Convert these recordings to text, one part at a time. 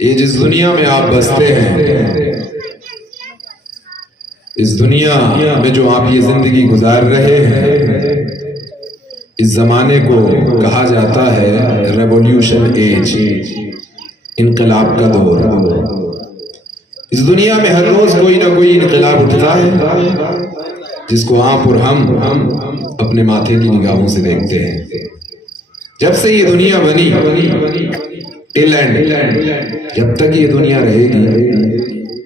یہ جس دنیا میں آپ بستے ہیں، اس دنیا میں جو آپ یہ زندگی گزار رہے ہیں، اس زمانے کو کہا جاتا ہے ریولیوشن ایج، انقلاب کا دور۔ اس دنیا میں ہر روز کوئی نہ کوئی انقلاب اٹھتا ہے جس کو آپ اور ہم اپنے ماتھے کی نگاہوں سے دیکھتے ہیں۔ جب سے یہ دنیا بنی ٹل اینڈ، جب تک یہ دنیا رہے گی،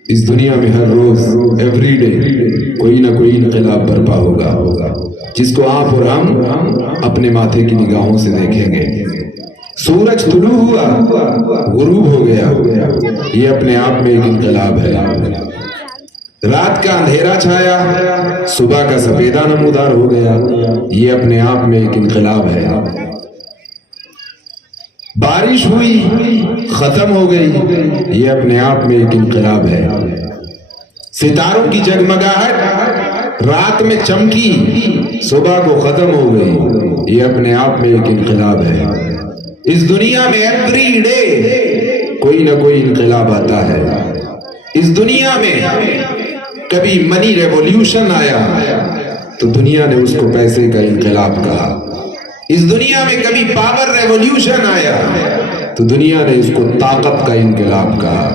اس دنیا میں ہر روز ایوری ڈے کوئی نہ کوئی انقلاب برپا ہوگا جس کو آپ اور ہم اپنے ماتھے کی نگاہوں سے دیکھیں گے۔ سورج طلوع ہوا، غروب ہو گیا، یہ اپنے آپ میں ایک انقلاب ہے۔ رات کا اندھیرا چھایا، صبح کا سفیدہ نمودار ہو گیا، یہ اپنے آپ میں ایک انقلاب ہے۔ بارش ہوئی، ختم ہو گئی، یہ اپنے آپ میں ایک انقلاب ہے۔ ستاروں کی جگمگاہٹ رات میں چمکی، صبح کو ختم ہو گئی، یہ اپنے آپ میں ایک انقلاب ہے۔ اس دنیا میں ایوری ڈے کوئی نہ کوئی انقلاب آتا ہے۔ اس دنیا میں کبھی منی ریولیوشن آیا تو دنیا نے اس کو پیسے کا انقلاب کہا۔ اس دنیا میں کبھی پاور ریولیوشن آیا تو دنیا نے اس کو طاقت کا انقلاب کہا۔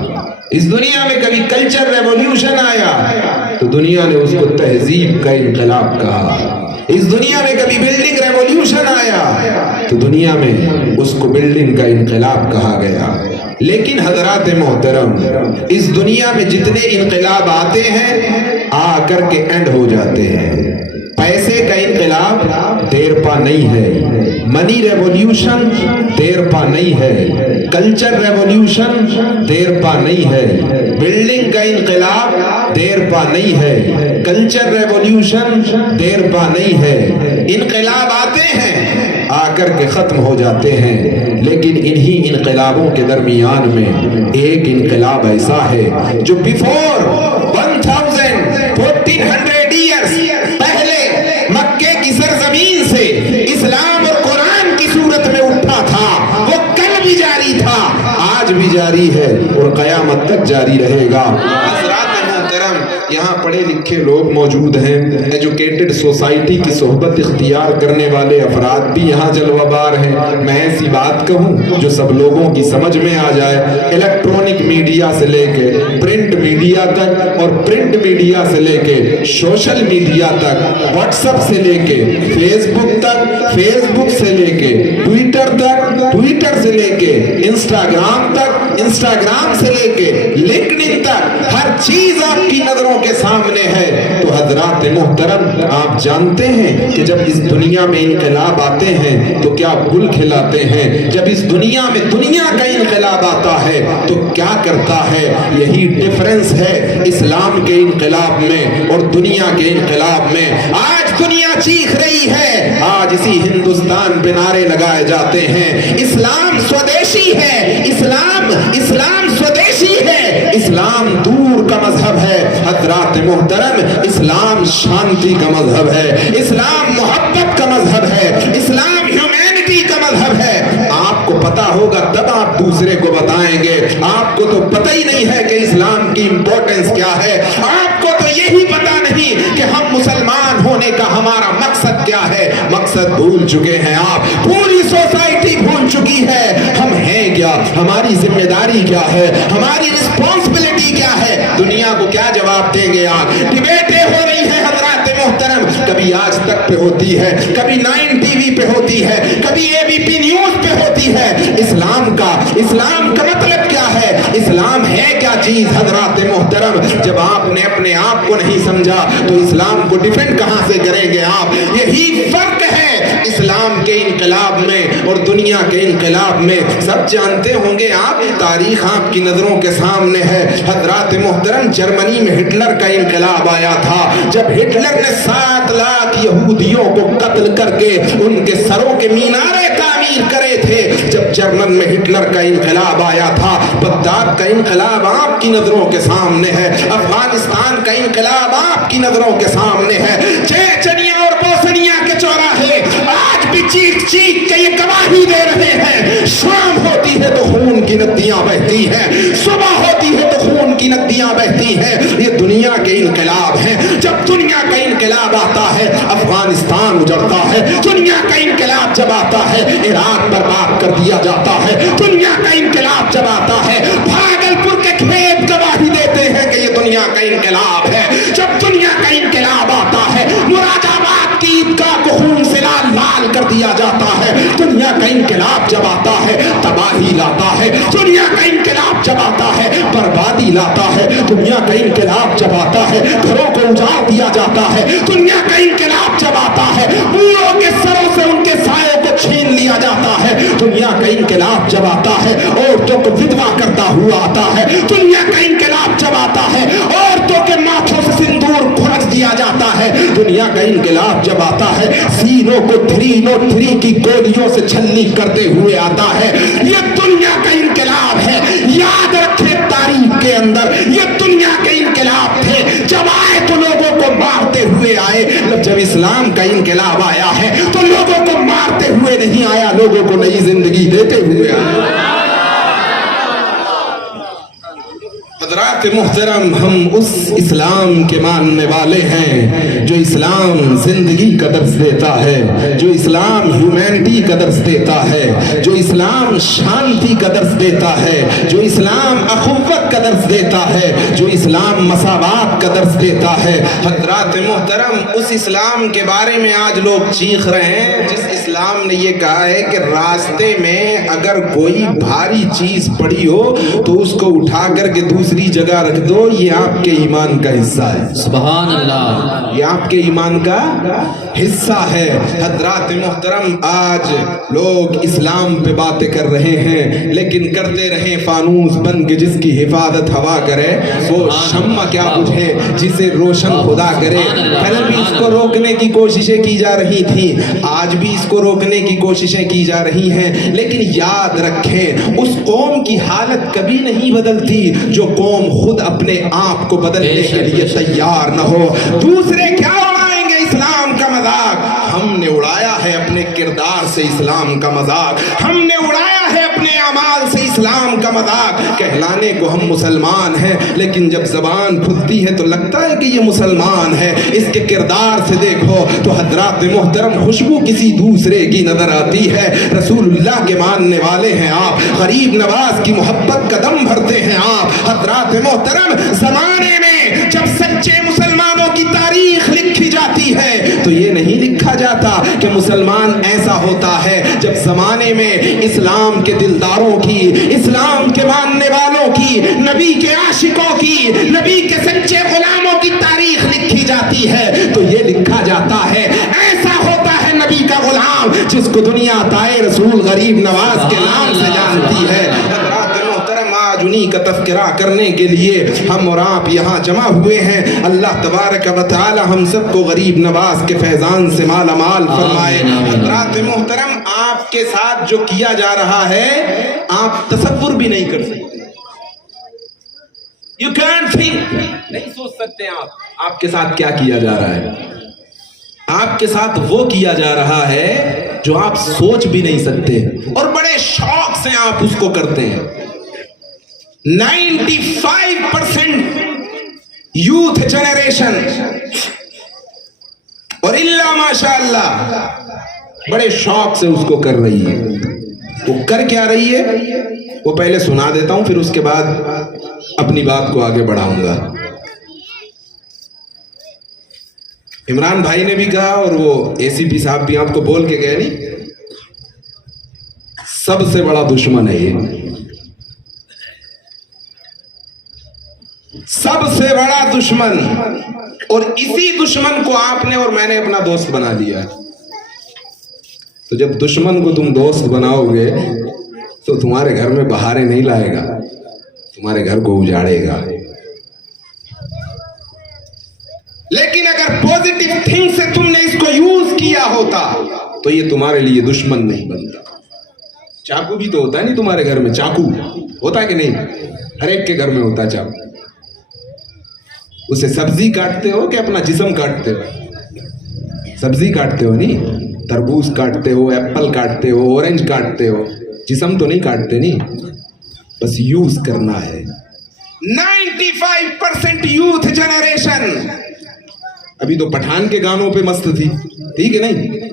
اس دنیا میں کبھی کلچر ریولیوشن آیا تو دنیا نے اس کو تہذیب کا انقلاب کہا۔ اس دنیا میں کبھی بلڈنگ ریولیوشن آیا تو دنیا میں اس کو بلڈنگ کا انقلاب کہا گیا۔ لیکن حضرات محترم، اس دنیا میں جتنے انقلاب آتے ہیں آ کر کے اینڈ ہو جاتے ہیں۔ پیسے کا انقلاب دیر پا نہیں ہے، منی ریولیوشن دیر پا نہیں ہے، کلچر ریولیوشن دیر پا نہیں ہے، بلڈنگ کا انقلاب دیر پا نہیں ہے، کلچر ریولیوشن دیر پا نہیں ہے۔ انقلاب آتے ہیں، آ کر کے ختم ہو جاتے ہیں، لیکن انہی انقلابوں کے درمیان میں ایک انقلاب ایسا ہے جو بیفور 1400 ایئرس پہلے مکے کی سرزمین سے اسلام اور قرآن کی صورت میں اٹھا تھا، وہ کل بھی جاری تھا، آج بھی جاری ہے اور قیامت تک جاری رہے گا۔ یہاں پڑھے لکھے لوگ موجود ہیں، ایجوکیٹڈ سوسائٹی کی صحبت اختیار کرنے والے افراد بھی یہاں جلوہ بار ہیں۔ میں ایسی بات کہوں جو سب لوگوں کی سمجھ میں آ جائے، الیکٹرونک میڈیا سے لے کے پرنٹ میڈیا تک، اور پرنٹ میڈیا سے لے کے سوشل میڈیا تک، واٹس ایپ سے لے کے فیس بک تک، فیس بک سے لے کے ٹویٹر تک، ٹویٹر سے لے کے انسٹاگرام تک، انسٹاگرام سے لے کے لنکڈن تک، ہر چیز آپ کی نظروں کے سامنے ہے۔ تو حضرات محترم، آپ جانتے ہیں کہ جب اس دنیا میں انقلاب آتے ہیں تو کیا گل کھلاتے ہیں، جب اس دنیا میں دنیا کا انقلاب آتا ہے تو کیا کرتا ہے۔ یہی ڈیفرنس ہے اسلام کے انقلاب میں اور دنیا کے انقلاب میں۔ آج دنیا چیخ رہی ہے، آج اسی ہندوستان پہ نعرے لگائے جاتے ہیں، اسلام سودیشی ہے، اسلام سودیشی ہے، اسلام دور کا مذہب ہے۔ حضرات محترم، اسلام شانتی کا مذہب ہے، اسلام محبت کا مذہب ہے، اسلام ہیومینٹی کا مذہب ہے۔ آپ کو پتا ہوگا تب آپ دوسرے کو بتائیں گے۔ آپ کو تو پتہ ہی نہیں ہے کہ اسلام کی امپورٹنس کیا ہے، آپ کو تو یہی پتا نہیں کہ ہم مسلمان ہونے کا ہمارا مقصد کیا ہے۔ مقصد بھول چکے ہیں آپ، پوری سوسائٹی بھول چکی ہے۔ ہم ہیں کیا، ہماری ذمہ داری کیا ہے، ہماری رسپانسبلٹی کیا ہے، دنیا کو کیا جواب دیں گے آپ۔ ڈیبیٹیں ہو رہی ہیں حضرات محترم، کبھی آج تک پہ ہوتی ہے، کبھی 9 ٹی وی پہ ہوتی ہے، کبھی ABP نیوز پہ ہوتی ہے۔ اسلام کا مطلب کیا ہے، اسلام ہے کیا چیز حضرات محترم۔ جب آپ نے اپنے آپ کو نہیں سمجھا تو اسلام کو ڈیفینڈ کہاں سے کریں گے آپ۔ یہی فرق ہے اسلام کے انقلاب میں اور دنیا کے انقلاب میں۔ سب جانتے ہوں گے آپ، تاریخ آپ کی نظروں کے سامنے ہے۔ حضرات محترم، جرمنی میں ہٹلر کا انقلاب آیا تھا، جب ہٹلر نے 7 لاکھ یہودیوں کو قتل کر کے ان کے سروں کے مینارے تعمیر کرے تھے۔ جب جرمن میں ہٹلر کا انقلاب آیا تھا، بغداد کا انقلاب آپ کی نظروں کے سامنے ہے، افغانستان کا انقلاب آپ کی نظروں کے سامنے ہے، چیچنیا اور रोशनियां के चौराहे आज भी चीख चीख के ये गवाही दे रहे हैं, शाम होती है तो खून की नदियां बहती हैं, सुबह होती है तो खून की नदियां बहती हैं। ये दुनिया के इनकलाब हैं। जब दुनिया का इनकलाब आता है अफगानिस्तान उजड़ता है, दुनिया का इनकलाब जब आता है इराक बर्बाद कर दिया जाता है, दुनिया का इनकलाब जब आता है भागलपुर के खेत गवाही देते हैं कि ये दुनिया का इनकलाब है। जब दुनिया का इनकलाब आता है मुरादाबाद की ईदगाह को खून से लाल लाल कर दिया जाता है। दुनिया का इनकलाब जब आता है तबाही लाता है, दुनिया का इनकलाब जब आता है बर्बादी लाता है, दुनिया का इनकलाब जब आता है घरों को उजाड़ दिया जाता है, दुनिया का इनकलाब जब आता है बूढ़ों के सरों से उनके सायों को छीन लिया जाता है, दुनिया का इनकलाब जब आता है औरतों को विधवा करता हुआ आता है, दुनिया का इनकलाब जब आता है औरतों के माथों से सिंदूर खुरच दिया जाता है, दुनिया का इनकलाब जब आता है सीनों को 303 की गोलियों से छलनी करते हुए आता है। ये दुनिया का इनकलाब है। याद रखे तारीख के अंदर ये दुनिया के इनकलाब थे। जब आए तो लोगों को मारते हुए आए, जब इस्लाम का इनकलाब आया है तो लोगों को मारते हुए नहीं आया, लोगों को नई जिंदगी देते हुए आया। हज़रात मुहतरम, हम उस इस्लाम के मानने वाले हैं जो इस्लाम जिंदगी का दर्स देता है, जो इस्लाम ह्यूमैनिटी का दर्स देता है, जो इस्लाम शांति का दर्स देता है, जो इस्लाम अखुव्वत का दर्स देता है, जो इस्लाम मसावात का दर्स देता है। हज़रात मुहतरम, उस इस्लाम के बारे में आज लोग चीख रहे हैं जिस इस्लाम ने ये कहा है कि रास्ते में अगर कोई भारी चीज पड़ी हो तो उसको उठा करके दूसरी जगह रख दो, ये आपके ईमान का हिस्सा है। सुभान अल्लाह, ये आपके ईमान का हिस्सा है। हज़रात मुहतरम, आज लोग इस्लाम पे बातें कर रहे हैं लेकिन करते रहे फानूस बन के जिसकी हिफाजत हवा करे, वो शम्मा क्या बुझे जिसे रोशन खुदा करे। कल भी इसको रोकने की कोशिशें की जा रही थी, आज भी इसको रोकने की कोशिशें की जा रही हैं, लेकिन याद रखें उस कौम की हालत कभी नहीं बदलती जो कौम खुद अपने आप को बदलने के लिए तैयार न हो। दूसरे क्या उड़ाएंगे इस्लाम का मजाक, हमने उड़ाया है अपने किरदार से इस्लाम का मजाक, हमने उड़ाया है अपने अमाल से इस्लाम का मजाक। कहलाने को हम मुसलमान हैं लेकिन जब जबान खुलती है तो लगता है कि ये मुसलमान है। इसके किरदार से देखो तो हज़रात मुहतरम खुशबू किसी दूसरे की नजर आती है। रसूलुल्लाह के मानने वाले हैं आप, गरीब नवाज की मोहब्बत का दम भरते हैं आप। हज़रात मुहतरम, जमाने में जब सच्चे मुसलमानों की तारीख लिखी जाती है तो ये नहीं लिखा जाता कि मुसलमान ऐसा होता है। जब जमाने में इस्लाम के दिलदारों की, इस्लाम के मानने वालों की, नबी के आशिकों की, नबी के सच्चे गुलामों की तारीख लिखी जाती है तो ये लिखा जाता है ऐसा होता है नबी का गुलाम जिसको दुनिया ताए रसूल गरीब नवाज के नाम से जानती है। आज उन्हीं का तज़किरा करने के लिए हम और आप यहाँ जमा हुए हैं। अल्लाह तबारक व तआला हम सबको गरीब नवाज के फैजान से माला माल फरमाए। हज़रात मुहतरम, आपके साथ जो किया जा रहा है आप तसव्वुर भी नहीं कर सकते। You can't think, नहीं सोच सकते आप आपके साथ क्या किया जा रहा है। आपके साथ वो किया जा रहा है जो आप सोच भी नहीं सकते और बड़े शौक से आप उसको करते हैं। 95% यूथ जनरेशन और इल्ला माशाअल्लाह बड़े शौक से उसको कर रही है। वो कर क्या रही है वो पहले सुना देता हूं, फिर उसके बाद अपनी बात को आगे बढ़ाऊंगा। इमरान भाई ने भी कहा और वो एसीपी साहब भी आपको बोल के गए, नहीं सबसे बड़ा दुश्मन है ये, सबसे बड़ा दुश्मन। और इसी दुश्मन को आपने और मैंने अपना दोस्त बना लिया। तो जब दुश्मन को तुम दोस्त बनाओगे तो तुम्हारे घर में बहारें नहीं लाएगा, तुम्हारे घर को उजाड़ेगा। लेकिन अगर पॉजिटिव थिंग से तुमने इसको यूज किया होता तो ये तुम्हारे लिए दुश्मन नहीं बनता। चाकू भी तो होता है नहीं तुम्हारे घर में, चाकू होता है कि नहीं? हर एक के घर में होता है चाकू। उसे सब्जी काटते हो कि अपना जिस्म काटते हो? सब्जी काटते हो नहीं, तरबूज काटते हो, एप्पल काटते हो, ऑरेंज काटते हो, जिस्म तो नहीं काटते नहीं, बस यूज करना है। 95% यूथ जनरेशन अभी तो पठान के गानों पे मस्त थी, ठीक है नहीं,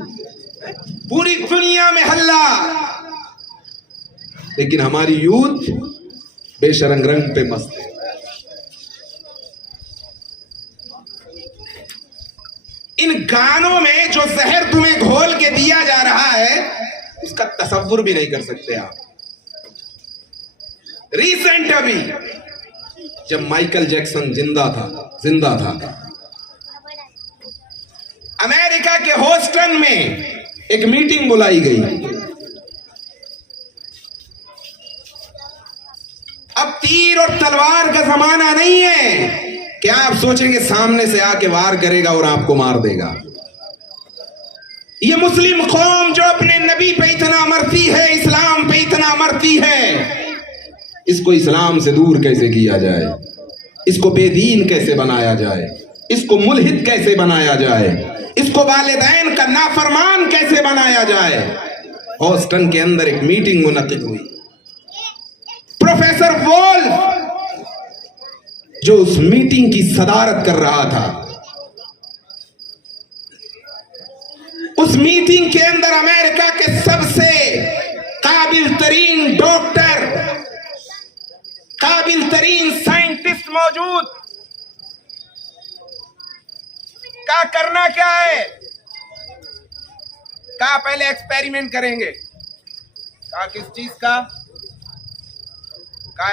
पूरी दुनिया में हल्ला, लेकिन हमारी यूथ बेशरंग रंग पे मस्त है। इन गानों में जो जहर तुम्हें घोल के दिया जा रहा है उसका तसव्वुर भी नहीं कर सकते आप। रिसेंट अभी जब माइकल जैक्सन जिंदा था, अमेरिका के ह्यूस्टन में एक मीटिंग बुलाई गई। अब तीर और तलवार का जमाना नहीं है, क्या आप सोचेंगे सामने से आके वार करेगा और आपको मार देगा। ये मुस्लिम कौम जो अपने नबी पे इतना मरती है, इस्लाम पे इतना मरती है, इसको इस्लाम से दूर कैसे किया जाए, इसको बेदीन कैसे बनाया जाए, इसको मुल्हिद कैसे बनाया जाए, इसको वालिदैन का नाफरमान कैसे बनाया जाए। ह्यूस्टन के अंदर एक मीटिंग मुनक्किद हुई। प्रोफेसर वोल्फ जो उस मीटिंग की सदारत कर रहा था, उस मीटिंग के अंदर अमेरिका के सबसे काबिल तरीन डॉक्टर, काबिल तरीन साइंटिस्ट मौजूद। का करना क्या है, का पहले एक्सपेरिमेंट करेंगे, का किस चीज का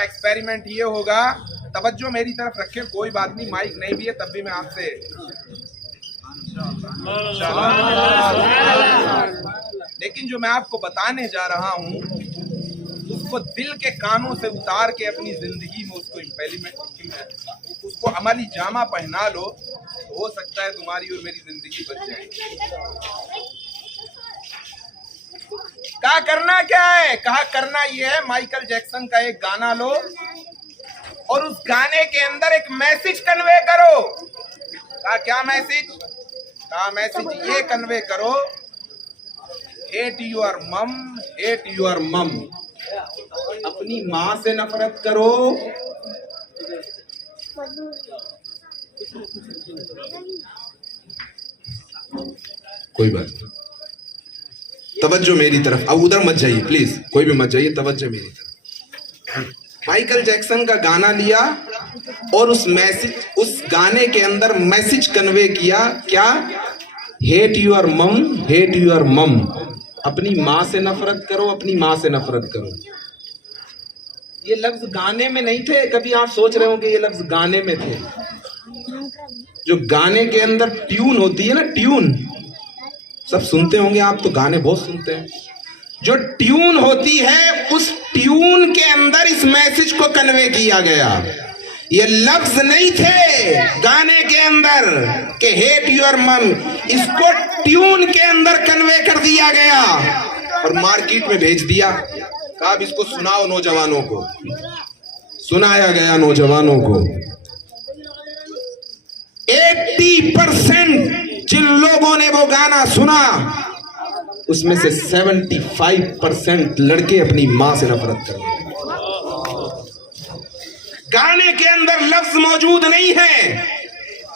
एक्सपेरिमेंट ये होगा। तवज्जो मेरी तरफ रखें, कोई बात नहीं, माइक नहीं भी है तब भी मैं आपसे लेकिन जो मैं आपको बताने जा रहा हूं उसको दिल के कानों से उतार के अपनी जिंदगी में उसको इम्प्लीमेंट, उसको अमली जामा पहना लो, तो हो सकता है तुम्हारी और मेरी जिंदगी बच जाए। कहा करना क्या है, कहा करना ये है, माइकल जैक्सन का एक गाना लो और उस गाने के अंदर एक मैसेज कन्वे करो। कहा क्या मैसेज, कहा मैसेज ये कन्वे करो, हेट योर मम, हेट योर मम, अपनी माँ से नफरत करो। कोई बात नहीं, तवज्जो मेरी तरफ, अब उधर मत जाइए प्लीज, कोई भी मत जाइए, तवज्जो मेरी तरफ। माइकल जैक्सन का गाना लिया और उस मैसेज, उस गाने के अंदर मैसेज कन्वे किया, क्या, हेट योर मम, हेट योर मम, अपनी माँ से नफरत करो, अपनी माँ से नफरत करो। ये लफ्ज गाने में नहीं थे, कभी आप सोच रहे होंगे ये लफ्ज गाने में थे। जो गाने के अंदर ट्यून होती है ना, ट्यून सब सुनते होंगे आप, तो गाने बहुत सुनते हैं। जो ट्यून होती है उस ट्यून के अंदर इस मैसेज को कन्वे किया गया। ये लफ्ज नहीं थे गाने के अंदर कि हेट योर मम, इसको ट्यून के अंदर कन्वे कर दिया गया और मार्केट में भेज दिया। कहा अब इसको सुनाओ नौजवानों को, सुनाया गया नौजवानों को। 80% जिन लोगों ने वो गाना सुना उसमें से 75% लड़के अपनी माँ से नफरत कर रहे हैं। गाने के अंदर लफ्ज मौजूद नहीं है,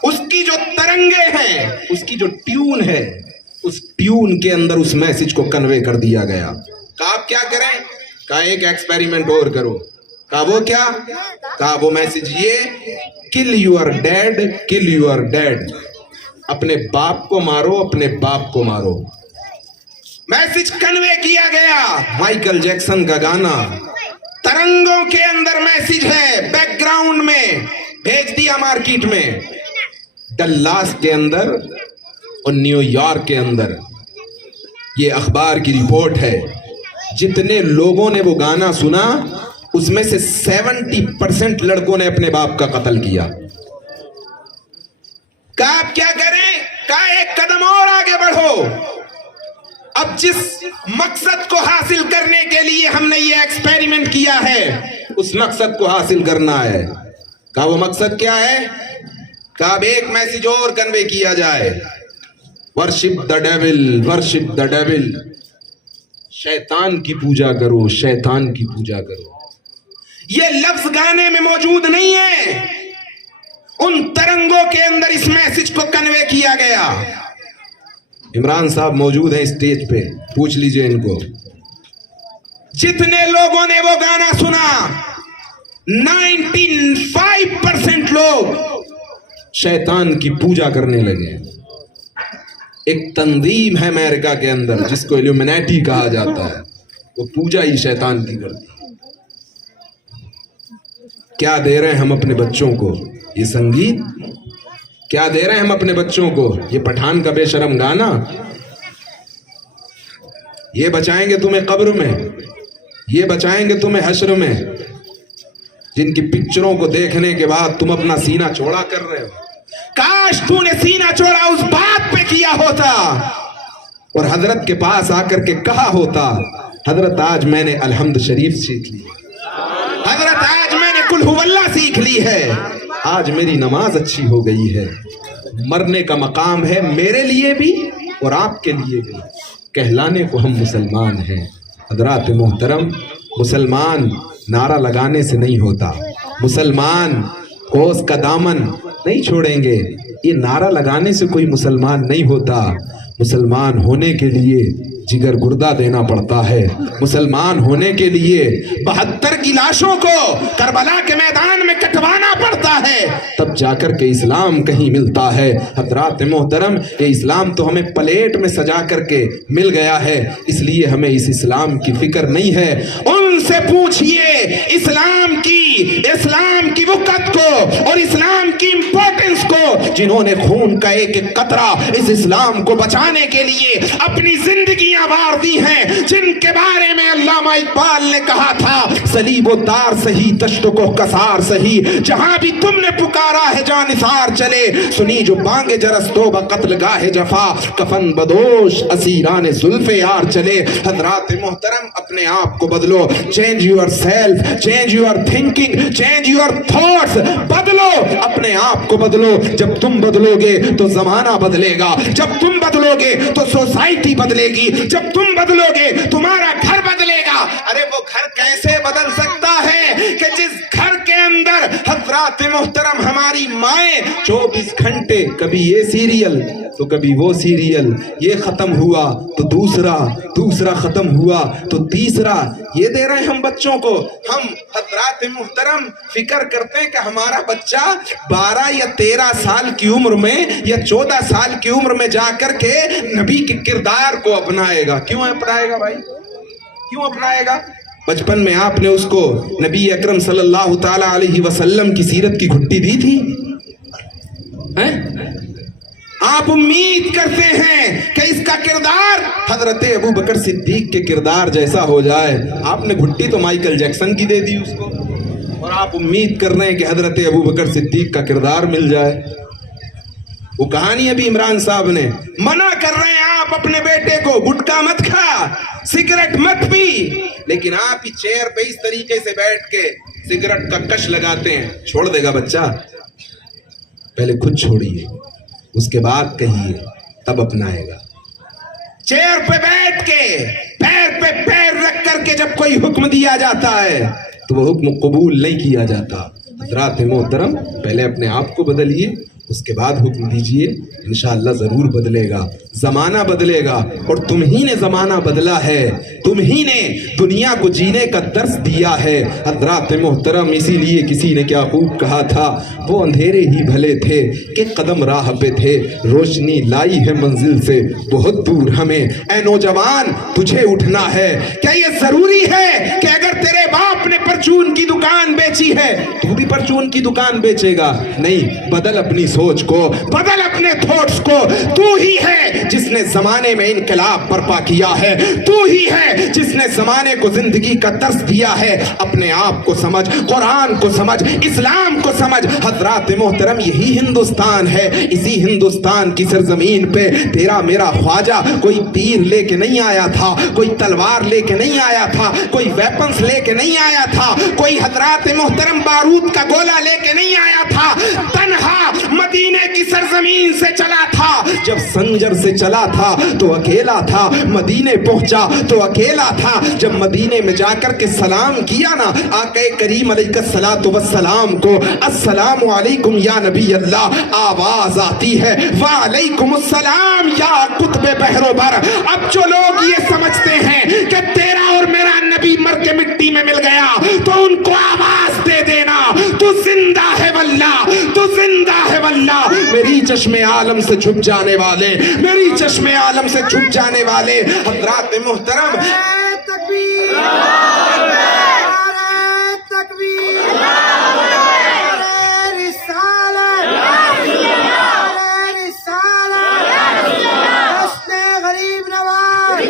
उसकी जो तरंगे हैं, उसकी जो ट्यून है, उस ट्यून के अंदर उस मैसेज को कन्वे कर दिया गया। कहा आप क्या करें, कहा एक एक्सपेरिमेंट और करो। कहा वो क्या, कहा वो मैसेज ये, kill your dad, kill your dad, अपने बाप को मारो, अपने बाप को मारो। मैसेज कन्वे किया गया। माइकल जैक्सन का गाना तरंगों के अंदर मैसेज है, बैकग्राउंड में भेज दिया मार्केट में। डल्लास के अंदर और न्यूयॉर्क के अंदर, ये अखबार की रिपोर्ट है, जितने लोगों ने वो गाना सुना उसमें से 70% लड़कों ने अपने बाप का कत्ल किया। कहा आप क्या करें, कहा एक कदम और आगे बढ़ो। अब जिस मकसद को हासिल करने के लिए हमने ये एक्सपेरिमेंट किया है, उस मकसद को हासिल करना है। कहा वो मकसद क्या है, कहा अब एक मैसेज और कन्वे किया जाए। Worship the devil, worship the devil. शैतान की पूजा करो, शैतान की पूजा करो। ये लफ्ज गाने में मौजूद नहीं है, उन तरंगों के अंदर इस मैसेज को कन्वे किया गया। इमरान साहब मौजूद हैं स्टेज पे, पूछ लीजिए इनको। जितने लोगों ने वो गाना सुना, 95% लोग शैतान की पूजा करने लगे। एक तंजीम है अमेरिका के अंदर जिसको इल्यूमिनेटी कहा जाता है, वो पूजा ही शैतान की करती है। क्या दे रहे हैं हम अपने बच्चों को? ये संगीत। क्या दे रहे हैं हम अपने बच्चों को? ये पठान का बेशरम गाना। ये बचाएंगे तुम्हें कब्र में, ये बचाएंगे तुम्हें हश्र में, जिनकी पिक्चरों को देखने के बाद तुम अपना सीना चौड़ा कर रहे हो। काश तूने सीना चौड़ा उस बात पे किया होता और हजरत के पास आकर के कहा होता, हजरत आज मैंने अलहम्द शरीफ सीख ली, हजरत आज मैंने कुल हुवल्लाह सीख ली है, आज मेरी नमाज अच्छी हो गई है। मरने का मकाम है मेरे लिए भी और आपके लिए भी, कहलाने को हम मुसलमान हैं। हजरात मोहतरम, मुसलमान नारा लगाने से नहीं होता, मुसलमान कोस का दामन नहीं छोड़ेंगे, ये नारा लगाने से कोई मुसलमान नहीं होता। मुसलमान होने के लिए जिगर गुर्दा देना पड़ता है। मुसलमान होने के लिए 72 की लाशों को करबला के मैदान में कटवाना पड़ता है, तब जाकर के इस्लाम कहीं मिलता है। हजरात मोहतरम, ये इस्लाम तो हमें प्लेट में सजा करके मिल गया है, इसलिए हमें इस इस्लाम की फिक्र नहीं है। उनसे पूछिए इस्लाम की वक़्त को और इस्लाम की इंपॉर्टेंस को, जिन्होंने खून का एक एक कतरा इस इस्लाम को बचाने के लिए अपनी जिंदगियां वार दी हैं, जिनके बारे में अल्लामा इकबाल ने कहा था, सलीबोदार सही तश्त को कसार सही, जहां भी तुमने पुकारा है जानिसार चले, सुनी जो बांगे जरस्तो बकत्ल गाहे जफा, कफन बदोश असीरान जुल्फे यार चले। हजरात मोहतरम, अपने आप को बदलो, change your self, change your thinking, change your thoughts, बदलो, अपने आप को बदलो। जब तुम बदलोगे तो जमाना बदलेगा, जब तुम बदलोगे तो सोसाइटी बदलेगी, जब तुम बदलोगे तुम्हारा घर बदलेगा। अरे वो घर कैसे बदल सकता है कि जिस घर के अंदर हजरात मोहतरम हमारी माएं 24 घंटे कभी ये सीरियल तो कभी वो सीरियल, ये खत्म हुआ तो दूसरा खत्म हुआ तो तीसरा, ये दे रहे हैं हम बच्चों को। हम हजरात मोहतरम फिक्र करते हैं कि हमारा बच्चा 12 या 13 साल की उम्र में या 14 साल की उम्र में जाकर के नबी के किरदार को अपनाएगा। क्यों अपनाएगा भाई, क्यों अपनाएगा? बचपन में आपने उसको नबी अकरम सल्लल्लाहु ताला अलैहि वसल्लम की सीरत की घुट्टी दी थी? हैं? आप उम्मीद करते हैं कि इसका किरदार हजरत अबू बकर सिद्दीक के किरदार जैसा हो जाए। आपने घुट्टी तो माइकल जैक्सन की दे दी उसको, और आप उम्मीद कर रहे हैं कि हजरत अबू बकर सिद्दीक का किरदार मिल जाए। वो कहानी अभी इमरान साहब ने मना कर रहे हैं, आप अपने बेटे को गुटखा मत खा, सिगरेट मत पी, लेकिन आप ही चेयर पे इस तरीके से बैठ के सिगरेट का कश लगाते हैं। छोड़ देगा बच्चा? पहले खुद छोड़िए, उसके बाद कहिए, तब अपनाएगा। चेयर पे बैठ के पैर पे पैर रख करके जब कोई हुक्म दिया जाता है तो वो हुक्म कबूल नहीं किया जाता। हज़रात मोहतरम, पहले अपने आप को बदलिए, उसके बाद हुक्म दीजिए, इंशाअल्लाह जरूर बदलेगा, जमाना बदलेगा। और तुम ही ने जमाना बदला है, तुम ही ने दुनिया को जीने का दर्स दिया है। हज़रात मोहतरम, इसीलिए किसी ने क्या खूब कहा था, वो अंधेरे ही भले थे कि कदम राह पे थे, रोशनी लाई है मंजिल से बहुत दूर हमें। ऐ नौजवान, तुझे उठना है। क्या ये जरूरी है कि अगर तेरे बाप ने परचून की दुकान बेची है तू भी परचून की दुकान बेचेगा? नहीं, बदल अपनी सोच को, बदल अपने थॉट्स को। तू ही है जिसने जमाने में इनकलाब बर्पा किया है, तू ही है जिसने जमाने को जिंदगी का दर्स दिया है। अपने आप को समझ, कुरान को समझ, इस्लाम को समझ। हजरात मोहतरम, यही हिंदुस्तान है। इसी हिंदुस्तान की सरजमीन पे तेरा मेरा ख्वाजा कोई तीर लेके नहीं आया था, कोई तलवार लेके नहीं आया था, कोई वेपन्स लेके नहीं आया था, कोई हजरात मोहतरम बारूद का गोला लेके नहीं आया था। तन्हा मदीने की सरजमीन से चला था। जब संजर से चला था तो अकेला था, मदीने पहुंचा तो अकेला था। जब मदीने में जाकर के सलाम किया ना आक़े करीम अलैहिस्सलातु वस्सलाम को, अस्सलामु अलैकुम या नबी अल्लाह, आवाज आती है वालैकुमुस्सलाम या कुतुब बहरोबर। अब जो लोग ये समझते हैं कि तेरा और मेरा नबी मर के मिट्टी में मिल गया तो उनको आवाज दे देना, तू जिंदा है वल्लाह, तू जिंदा है वल्लाह। मेरी चश्मे आलम से छुप जाने वाले, मेरी चश्मे आलम से छुप जाने वाले हज़रात मोहतरम, तकबीर, तकबीर, रिसालत, रिसालत, हस्ने गरीब नवाज,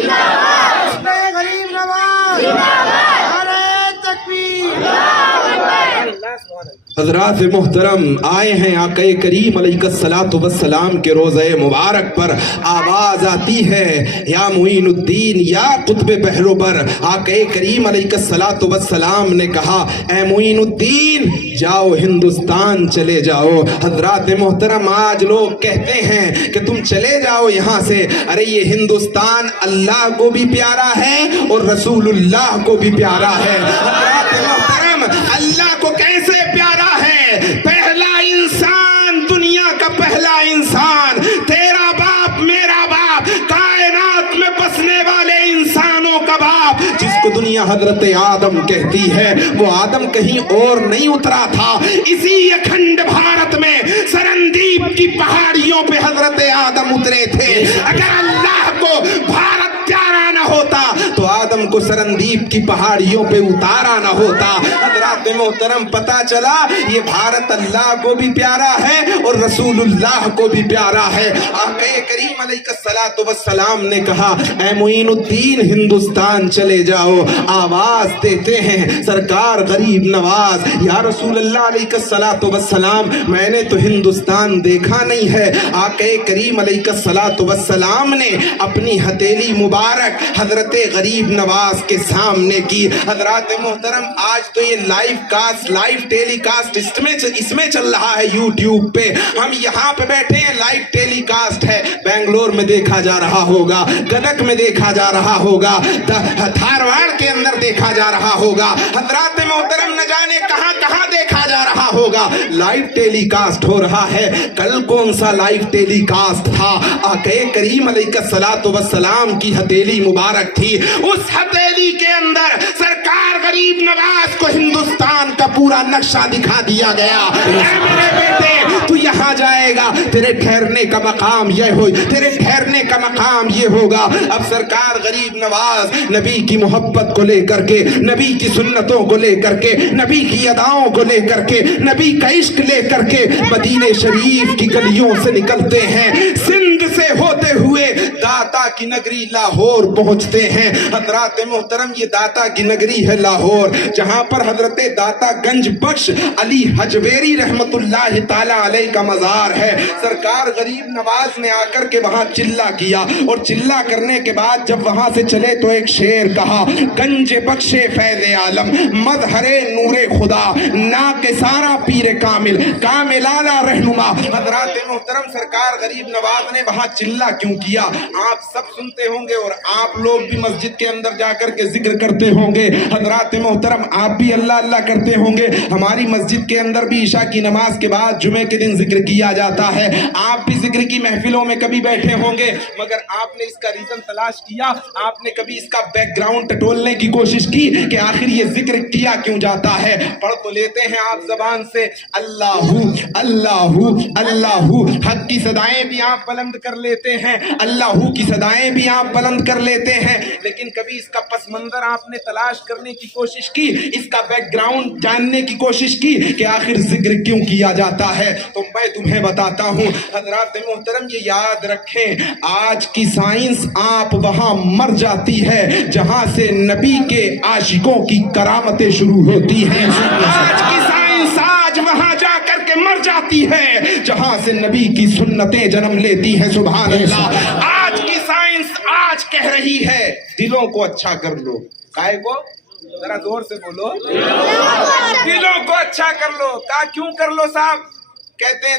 हस्ने गरीब नवाज, अरे तकबीर। हज़रात मोहतरम आए हैं आक़े करीम अलैहिस्सलातु वस्सलाम के रोज़े मुबारक पर, आवाज़ आती है या मुईनुद्दीन या कुतुब बहरोबर। आक़े करीम अलैहिस्सलातु वस्सलाम ने कहा ए मुईनुद्दीन जाओ हिंदुस्तान चले जाओ। हज़रात मोहतरम आज लोग कहते हैं कि तुम चले जाओ यहाँ से, अरे ये हिंदुस्तान अल्लाह को भी प्यारा है और रसूलुल्लाह को भी प्यारा है। हज़रात मोहतरम अल्लाह को कैसे प्यारा है? पहला इंसान, दुनिया का पहला इंसान, तेरा बाप मेरा बाप, कायनात में बसने वाले इंसानों का बाप, जिसको दुनिया हजरत आदम कहती है, वो आदम कहीं और नहीं उतरा था, इसी अखंड भारत में सरनदीप की पहाड़ियों पे हजरत आदम उतरे थे। अगर अल्लाह को भारत प्यारा न होता तो आदम को सरनदीप की पहाड़ियों पे उतारा न होता। हज़रात मोहतरम पता चला ये भारत अल्लाह को भी प्यारा है और रसूलुल्लाह को भी प्यारा है। आक़े करीम अलैहिस्सलातु वस्सलाम ने कहा ऐ मुईनुद्दीन हिंदुस्तान चले जाओ। आवाज देते हैं सरकार गरीब नवाज, या रसूलल्लाह अलैहिस्सलातु वस्सलाम मैंने तो हिंदुस्तान देखा नहीं है। आक़े करीम अलैहिस्सलातु वस्सलाम ने अपनी हथेली मुबारक हजरत गरीब नवाज के सामने की। हजरात मोहतरम आज तो ये लाइव टेलीकास्ट इसमें चल रहा है यूट्यूब पे, हम यहाँ पे बैठे हैं, लाइव टेलीकास्ट है। बेंगलोर में देखा जा रहा होगा, गदक में देखा जा रहा होगा, धारवाड़ के अंदर देखा जा रहा होगा, हजरात मोहतरम न जाने कहां कहां देखा जा रहा होगा। लाइव टेलीकास्ट हो रहा है। कल कौन सा लाइव टेलीकास्ट था? आक़े करीम अलैहिस्सलातु वस्सलाम की हथेली मुबारक थी, उस हथेली के अंदर सरकार गरीब नवाज को हिंदुस्तान का पूरा नक्शा दिखा दिया गया। मेरे बेटे तू यहाँ जाएगा, तेरे ठहरने का मकाम ये हो, तेरे ठहरने का मकाम ये होगा। अब सरकार गरीब नवाज नबी की मोहब्बत को लेकर के, नबी की सुन्नतों को लेकर के, नबी की अदाओं को लेकर के, नबी का इश्क लेकर के मदीने शरीफ की गलियों से निकलते हैं, सिंध से होते हुए दाता की नगरी लाहौर पहुंचते हैं। हजरात मोहतरम ये दाता की नगरी है लाहौर, जहां पर हजरत दाता गंज बख्श अली हजवेरी रहमतुल्लाह ताला अलैह का मजार है। सरकार गरीब नवाज ने आकर के वहां चिल्ला किया और चिल्ला करने के बाद जब वहां से चले तो एक शेर कहा, गंज बख्शे फैज़े आलम मजहरे नूरे खुदा ना के सारा पीर कामिल कामिलाना रहनुमा। हजरात मोहतरम सरकार गरीब नवाज ने वहां चिल्ला क्यों किया आप सब सुनते होंगे और आप लोग भी मस्जिद के अंदर जाकर के जिक्र करते होंगे। हजरात मोहतरम आप भी अल्लाह अल्लाह करते होंगे। हमारी मस्जिद के अंदर भी ईशा की नमाज के बाद जुमे के दिन जिक्र किया जाता है। आप भी जिक्र की महफिलों में कभी बैठे होंगे, मगर आपने इसका रीजन तलाश किया? आपने कभी इसका बैकग्राउंड टटोलने की कोशिश की कि आखिर ये जिक्र किया क्यों जाता है? पढ़ तो लेते हैं आप जबान से अल्लाहू अल्लाहू अल्लाहू, हक की सदाएं भी आप बुलंद कर लेते हैं, अल्लाहू की सदाएं भी आप बुलंद कर लेते हैं, लेकिन कभी इसका पस मंजर आपने तलाश करने की कोशिश की, इसका बैकग्राउंड जानने की कोशिश की कि आखिर जिक्र क्यों किया जाता है? तो मैं तुम्हें बताता हूँ हजरात मोहतरम, ये याद रखें, आज की साइंस आप वहां मर जाती है जहां से नबी के आशिकों की करामतें शुरू होती हैं। आज की साइंस आज वहां जाकर के मर जाती है जहां से नबी की सुन्नतें जन्म लेती हैं। सुभान अल्लाह। आज की साइंस आज कह रही है दिलों को अच्छा कर लो। काय को जरा जोर से बोलो, दिलों को अच्छा कर लो। का क्यों कर लो साहब? کہتے ہیں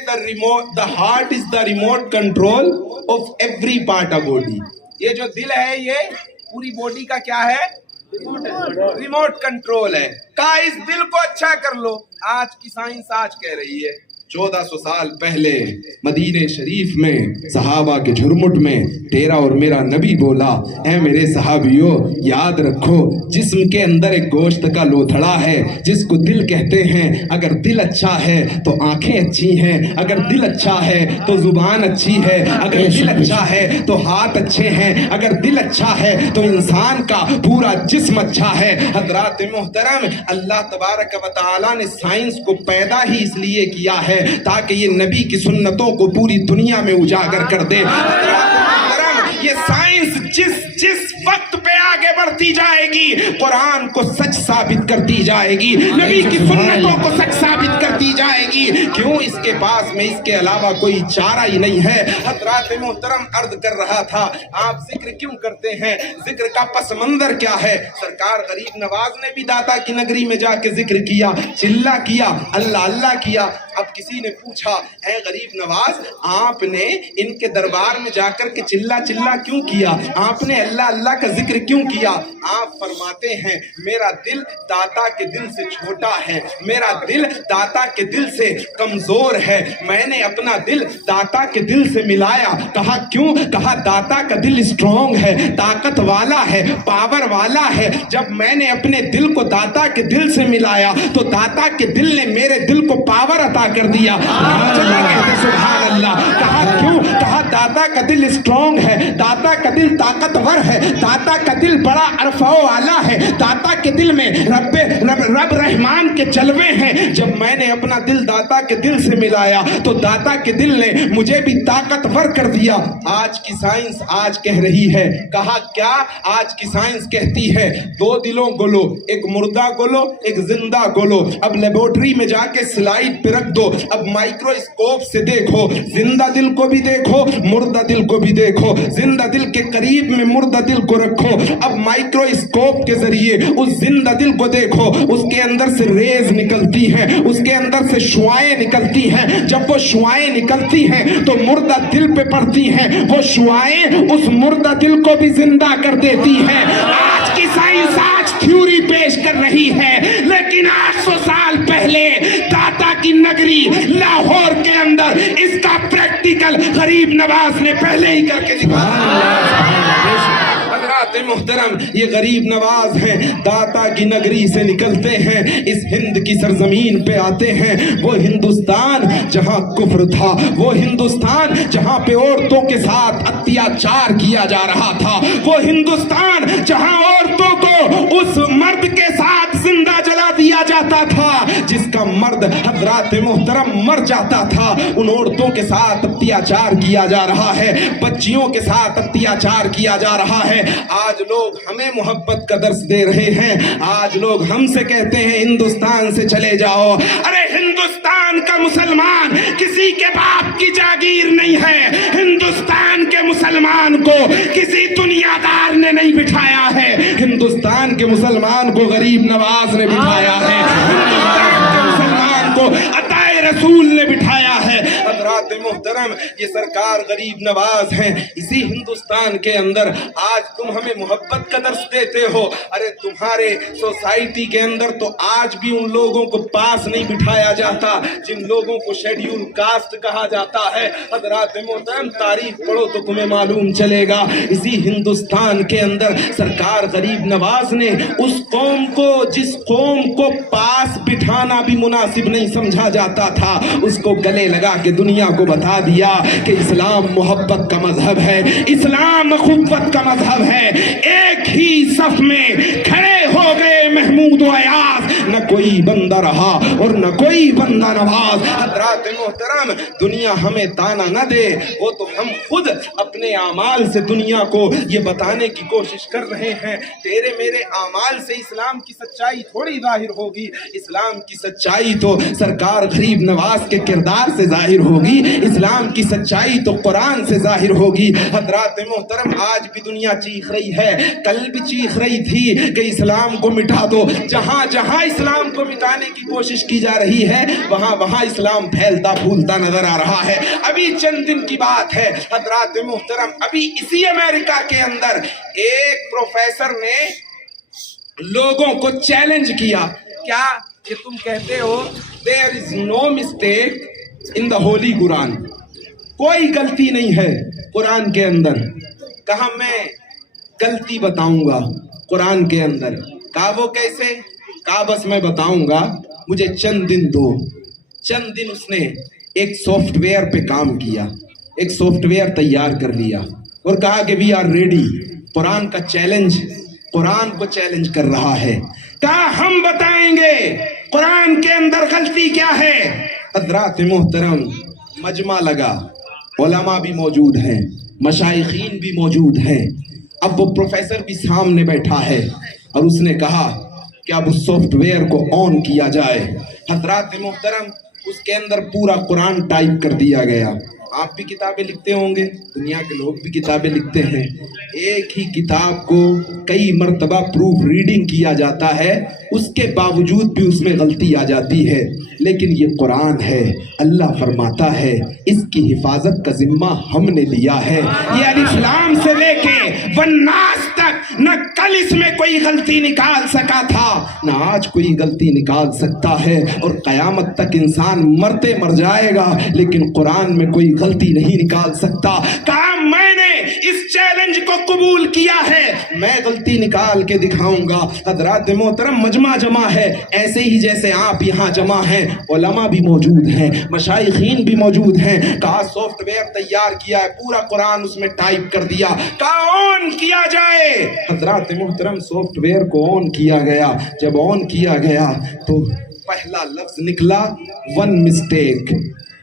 the heart is the remote control of every part of body. یہ جو دل ہے یہ پوری باڈی کا کیا ہے؟ ریموٹ کنٹرول ہے. کہا اس دل کو اچھا کر لو. آج کی سائنس آج کہہ رہی ہے 1400 سال پہلے مدینہ شریف میں صحابہ کے جھرمٹ میں تیرا اور میرا نبی بولا، اے میرے صحابیوں یاد رکھو جسم کے اندر ایک گوشت کا لوتھڑا ہے جس کو دل کہتے ہیں. اگر دل اچھا ہے تو آنکھیں اچھی ہیں، اگر دل اچھا ہے تو زبان اچھی ہے، اگر دل اچھا ہے تو ہاتھ اچھے ہیں، اگر دل اچھا ہے تو انسان کا پورا جسم اچھا ہے. حضرات محترم، اللہ تبارک و تعالیٰ نے سائنس کو پیدا ہی اس لیے کیا ہے تاکہ یہ نبی کی سنتوں کو پوری دنیا میں اجاگر کر دے. یہ سائنس جس وقت پہ آگے بڑھتی جائے گی قرآن کو سچ ثابت کرتی جائے گی، نبی کی سنتوں کو سچ ثابت کرتی جائے گی. کیوں؟ اس کے پاس میں اس کے علاوہ کوئی چارہ ہی نہیں ہے. حضرات محترم، عرض کر رہا تھا آپ ذکر کیوں کرتے ہیں، ذکر کا پس منظر کیا ہے؟ سرکار غریب نواز نے بھی داتا کی نگری میں جا کے ذکر کیا، چلا کیا، اللہ اللہ کیا. اب کسی نے پوچھا اے غریب نواز آپ نے ان کے دربار میں جا کر کے چلا چلا کیوں کیا، آپ نے اللہ اللہ کا ذکر کیوں کیا؟ آپ فرماتے ہیں میرا دل داتا کے دل سے چھوٹا ہے، میرا دل داتا کے دل سے کمزور ہے، میں نے اپنا دل داتا کے دل سے ملایا. کہا کیوں؟ کہا داتا کا دل اسٹرانگ ہے، طاقت والا ہے، پاور والا ہے. جب میں نے اپنے دل کو داتا کے دل سے ملایا تو داتا کے دل نے میرے دل کو پاور عطا کر دیا. سبحان اللہ. کہا کیوں؟ کہا داتا کا دل اسٹرانگ ہے، داتا کا دل طاقتور ہے، داتا کا دل بڑا عرفہ والا ہے، داتا کے دل میں رب رحمان کے جلوے ہیں. جب میں نے اپنا دل داتا کے دل سے ملایا تو داتا کے دل نے مجھے بھی طاقتور کر دیا. آج کی سائنس آج کہہ رہی ہے، کہا کیا؟ آج کی سائنس کہتی ہے 2 دلوں کو لو، ایک مردہ کو لو، ایک زندہ کو لو. اب لیبورٹری میں جا کے سلائڈ پہ رکھ دو، اب مائکروسکوپ سے دیکھو، زندہ دل کو بھی دیکھو، مردہ دل کو بھی دیکھو. زندہ دل کے قریب میں مردہ دل کو رکھو، اب مائکروسکوپ کے ذریعے اس زندہ دل کو دیکھو، اس کے اندر سے ریز نکلتی ہیں، اس کے اندر سے شعاعیں نکلتی ہیں. جب وہ شعاعیں نکلتی ہیں تو مردہ دل پہ پڑتی ہیں، وہ شعاعیں اس مردہ دل کو بھی زندہ کر دیتی ہیں. آج کی سائنس آج تھیوری پیش کر رہی ہے، لیکن 800 سال پہلے داتا کی نگری لاہور کے اندر اس کا پریکٹیکل غریب نواز نے پہلے ہی کر کے دکھایا. حضرات محترم، یہ غریب نواز ہیں، داتا کی نگری سے نکلتے ہیں، اس ہند کی سرزمین پہ آتے ہیں. وہ ہندوستان جہاں کفر تھا، وہ ہندوستان جہاں پہ عورتوں کے ساتھ اتیاچار کیا جا رہا تھا، وہ ہندوستان جہاں عورتوں کو اس مرد کے ساتھ زندہ جلا دیا جاتا تھا جس کا مرد حضرات محترم مر جاتا تھا. ان عورتوں کے ساتھ اتیاچار کیا جا رہا ہے، بچیوں کے ساتھ اتیاچار کیا جا رہا ہے. آج لوگ ہمیں محبت کا درس دے رہے ہیں، آج لوگ ہم سے کہتے ہیں ہندوستان سے چلے جاؤ. ارے ہندوستان کا مسلمان کسی کے باپ کی جاگیر نہیں ہے، ہندوستان کے مسلمان کو کسی دنیا دار نے نہیں بٹھایا ہے، ہندوستان کے مسلمان کو غریب نواز نے بٹھایا ہے، ہندوستان کے مسلمان کو عطائے رسول نے بٹھایا ہے. حضرات محترم، یہ سرکار غریب نواز ہیں. اسی ہندوستان کے اندر آج تم ہمیں محبت کا درس دیتے ہو. ارے تمہارے سوسائٹی کے اندر تو آج بھی ان لوگوں کو پاس نہیں بٹھایا جاتا جن لوگوں کو شیڈیول کاسٹ کہا جاتا ہے. حضرات محترم، تاریخ پڑھو تو تمہیں معلوم چلے گا. اسی ہندوستان کے اندر سرکار غریب نواز نے اس قوم کو، جس قوم کو پاس بٹھانا بھی مناسب نہیں سمجھا جاتا تھا، اس کو گلے لگا کے دنیا کو بتا دیا کہ اسلام محبت کا مذہب ہے، اسلام اخوت کا مذہب ہے. ایک ہی صف میں کھڑے ہو گئے محمود و ایاز، نہ کوئی بندہ رہا اور نہ کوئی بندہ نواز. حضرات محترم، دنیا ہمیں تانا نہ دے، وہ تو ہم خود اپنے اعمال سے دنیا کو یہ بتانے کی کوشش کر رہے ہیں. تیرے میرے اعمال سے اسلام کی سچائی تھوڑی ظاہر ہوگی، اسلام کی سچائی تو سرکار غریب نواز کے کردار سے ظاہر ہوگی، اسلام کی سچائی تو قرآن سے ظاہر ہوگی. حضرات محترم، آج بھی دنیا چیخ رہی ہے، کل بھی چیخ رہی تھی کہ اسلام को मिटा दो। जहां जहां इस्लाम को मिटाने की कोशिश की जा रही है वहां वहां इस्लाम फैलता फूलता नजर आ रहा है। अभी चंद दिन की बात है हजरात मुहतरम, अभी इसी अमेरिका के अंदर एक प्रोफेसर ने लोगों को चैलेंज किया, क्या कि तुम कहते हो there is no mistake in the holy Quran, कोई गलती नहीं है कुरान के अंदर। कहा मैं गलती बताऊंगा कुरान के अंदर। कहा वो कैसे? कहा बस मैं बताऊंगा, मुझे चंद दिन दो। चंद दिन उसने एक सॉफ्टवेयर पे काम किया, एक सॉफ्टवेयर तैयार कर लिया और कहा कि वी आर रेडी। कुरान का चैलेंज, कुरान को चैलेंज कर रहा है। कहा हम बताएंगे कुरान के अंदर गलती क्या है। हजरात मोहतरम, मजमा लगा, उलमा भी मौजूद हैं, मशाइखीन भी मौजूद हैं। अब वो प्रोफेसर भी सामने बैठा है और उसने कहा कि अब उस सॉफ्टवेयर को ऑन किया जाए। हजरात मोहतरम, उसके अंदर पूरा कुरान टाइप कर दिया गया। आप भी किताबें लिखते होंगे, दुनिया के लोग भी किताबें लिखते हैं। एक ही किताब को कई मर्तबा प्रूफ रीडिंग किया जाता है, उसके बावजूद भी उसमें गलती आ जाती है। लेकिन ये कुरान है, अल्लाह फरमाता है इसकी हिफाजत का जिम्मा हमने लिया है। ये अलिफ लाम से लेके वन्नास तक न कल इसमें कोई गलती निकाल सका था, न आज कोई गलती निकाल सकता है, और कयामत तक इंसान मरते मर जाएगा लेकिन कुरान में कोई गलती नहीं निकाल सकता। कहा मैंने इस चैलेंज को कबूल किया है, मैं गलती निकाल के दिखाऊंगा। हजरात मोहतरम, मजमा जमा है, ऐसे ही जैसे आप यहाँ जमा हैं, उलमा भी मौजूद हैं, मशाइखीन भी मौजूद हैं। कहा सॉफ्टवेयर तैयार किया है, पूरा कुरान उसमें टाइप कर दिया। कहा ऑन किया जाए। हजरात मोहतरम, सॉफ्टवेयर को ऑन किया गया। जब ऑन किया गया तो पहला लफ्ज निकला one mistake,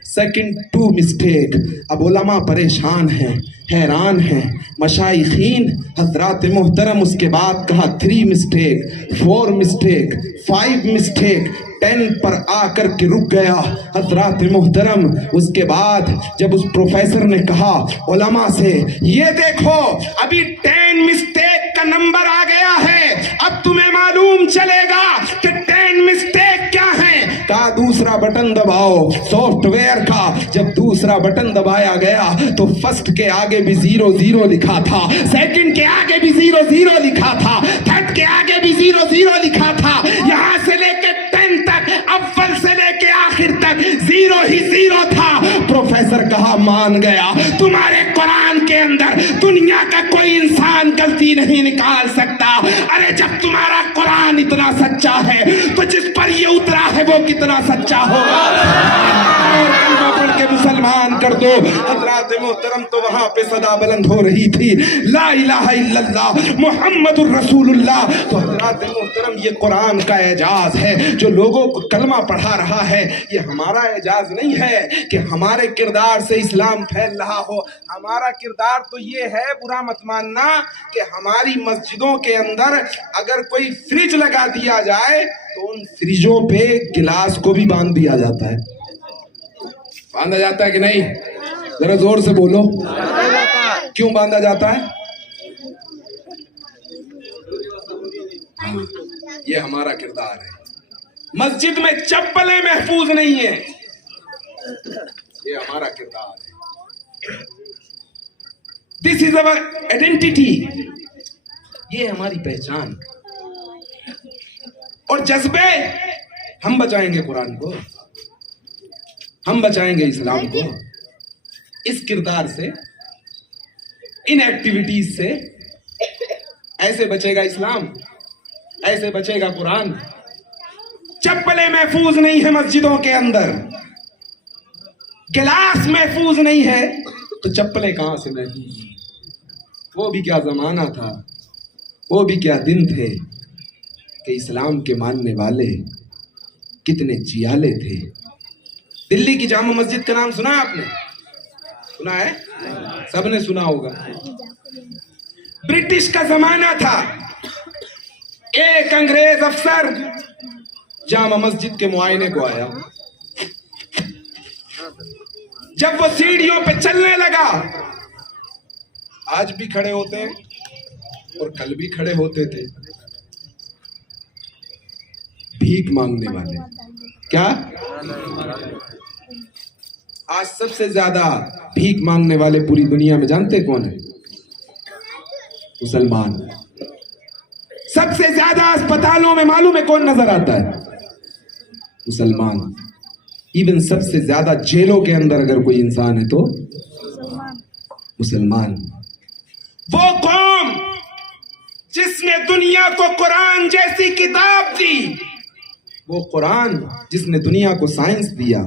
second two mistake. अब उलमा परेशान हैं, हैरान हैं, मशाइखीन। हजरात मोहतरम, उसके बाद कहा 3 मिस्टेक, 4 मिस्टेक, 5 मिस्टेक, 10 पर आकर के रुक गया। हजरात मोहतरम, उसके बाद जब उस प्रोफेसर ने कहा उलमा से, ये देखो अभी 10 मिस्टेक का नंबर आ गया है, अब तुम्हें मालूम चलेगा कि 10 मिस्टेक क्या है। कहा दूसरा बटन दबाओ सॉफ्टवेयर का। जब दूसरा बटन दबाया गया तो फर्स्ट के आगे भी 0 लिखा था, सेकंड के आगे भी 0 लिखा था, थर्ड के आगे भी 0 लिखा था, यहां से लेके 10 तक, अव्वल से लेके आखिर तक 0 था। प्रोफेसर कहा मान गया, तुम्हारे कुरान के अंदर दुनिया का कोई इंसान गलती नहीं निकाल सकता। अरे जब तुम्हारा कुरान इतना सच्चा है तो जिस पर ये उतरा है वो कितना सच्चा होगा। कलमा पढ़ के मुसलमान कर दो। हजरात मोहतरम, तो वहां पे सदा बुलंद हो रही थी ला इलाहा इल्लल्लाह मुहम्मदुर रसूलुल्लाह। तो हजरात मोहतरम, ये कुरान का एजाज है जो लोगों को कलमा पढ़ा रहा है। ये हमारा एजाज नहीं है कि हमारे किरदार से इस्लाम फैल रहा हो। हमारा किरदार तो ये है, बुरा मत मानना, कि हमारी मस्जिदों के अंदर अगर कोई फ्रिज लगा दिया जाए तो उन फ्रिजों पे गिलास को भी बांध दिया जाता है। बांधा जाता है कि नहीं? जरा जोर से बोलो, क्यों बांधा जाता है? ये हमारा किरदार है। मस्जिद में चप्पलें महफूज नहीं है, ये हमारा किरदार है। दिस इज अवर आइडेंटिटी, ये हमारी पहचान और जज्बे। हम बचाएंगे कुरान को, हम बचाएंगे इस्लाम को। इस किरदार से, इन एक्टिविटीज से ऐसे बचेगा इस्लाम, ऐसे बचेगा कुरान। चप्पलें महफूज नहीं है मस्जिदों के अंदर, गिलास महफूज नहीं है तो चप्पलें कहां से महफूज? वो भी क्या जमाना था, वो भी क्या दिन थे कि इस्लाम के मानने वाले कितने जियाले थे। दिल्ली की जामा मस्जिद का नाम सुना है आपने? सुना है? सबने सुना होगा। ब्रिटिश का जमाना था, एक अंग्रेज अफसर जामा मस्जिद के मुआयने को आया। जब वो सीढ़ियों पे चलने लगा, आज भी खड़े होते हैं और कल भी खड़े होते थे, भीख मांगने वाले। क्या? आज सबसे ज्यादा भीख मांगने वाले पूरी दुनिया में जानते कौन है? मुसलमान। सबसे ज्यादा अस्पतालों में मालूम है कौन नजर आता है? मुसलमान। इवन सबसे ज्यादा जेलों के अंदर अगर कोई इंसान है तो मुसलमान। वो कौम जिसने दुनिया को कुरान जैसी किताब दी, वो कुरान जिसने दुनिया को साइंस दिया,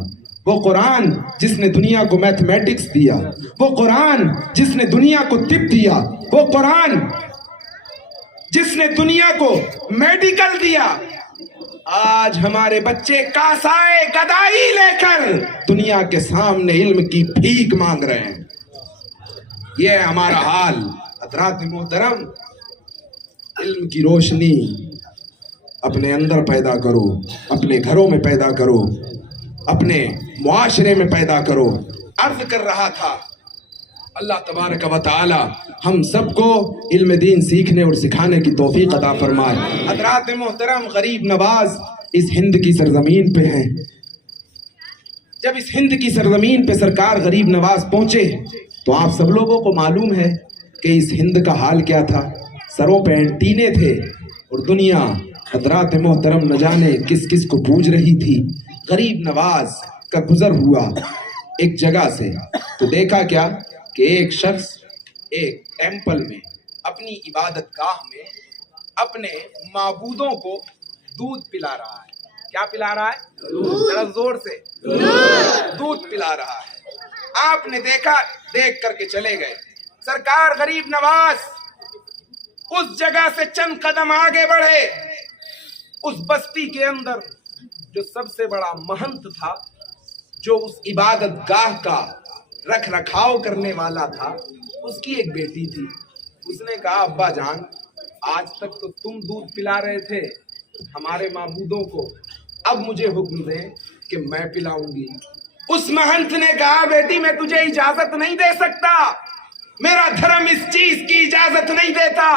वो कुरान जिसने दुनिया को मैथमेटिक्स दिया, वो कुरान जिसने दुनिया को तिब दिया, वो कुरान जिसने दुनिया को मेडिकल दिया। आज हमारे बच्चे कासाए गदाई लेकर दुनिया के सामने इल्म की भीख मांग रहे हैं। ये है हमारा हाल। हज़रात मोहतरम, इल्म की रोशनी अपने अंदर पैदा करो, अपने घरों में पैदा करो, अपने मुआशरे में पैदा करो। अर्ज कर रहा था, अल्लाह तबारक व तआला हम सबको इल्म दीन सीखने और सिखाने की तौफीक अता फरमाए। हज़रात मोहतरम, गरीब नवाज इस हिंद की सरजमीन पे हैं। जब इस हिंद की सरजमीन पे सरकार गरीब नवाज पहुंचे तो आप सब लोगों को मालूम है कि इस हिंद का हाल क्या था। सरों पे एंटीने थे और दुनिया हज़रात मोहतरम न जाने किस किस को पूज रही थी। गरीब नवाज का गुजर हुआ एक जगह से तो देखा क्या कि एक शख्स एक टेंपल में अपनी इबादत गाह में अपने माबूदों को दूध पिला रहा है। क्या पिला रहा है? जरा जोर से। दूध पिला रहा है। आपने देखा, देख करके चले गए। सरकार गरीब नवाज उस जगह से चंद कदम आगे बढ़े। उस बस्ती के अंदर जो सबसे बड़ा महंत था, जो उस इबादत गाह का रख रखाव करने वाला था, उसकी एक बेटी थी। उसने कहा, अब्बा जान, आज तक तो तुम दूध पिला रहे थे हमारे माबूदों को, अब मुझे हुक्म दें कि मैं पिलाऊंगी। उस महंत ने कहा, बेटी मैं तुझे इजाजत नहीं दे सकता, मेरा धर्म इस चीज की इजाजत नहीं देता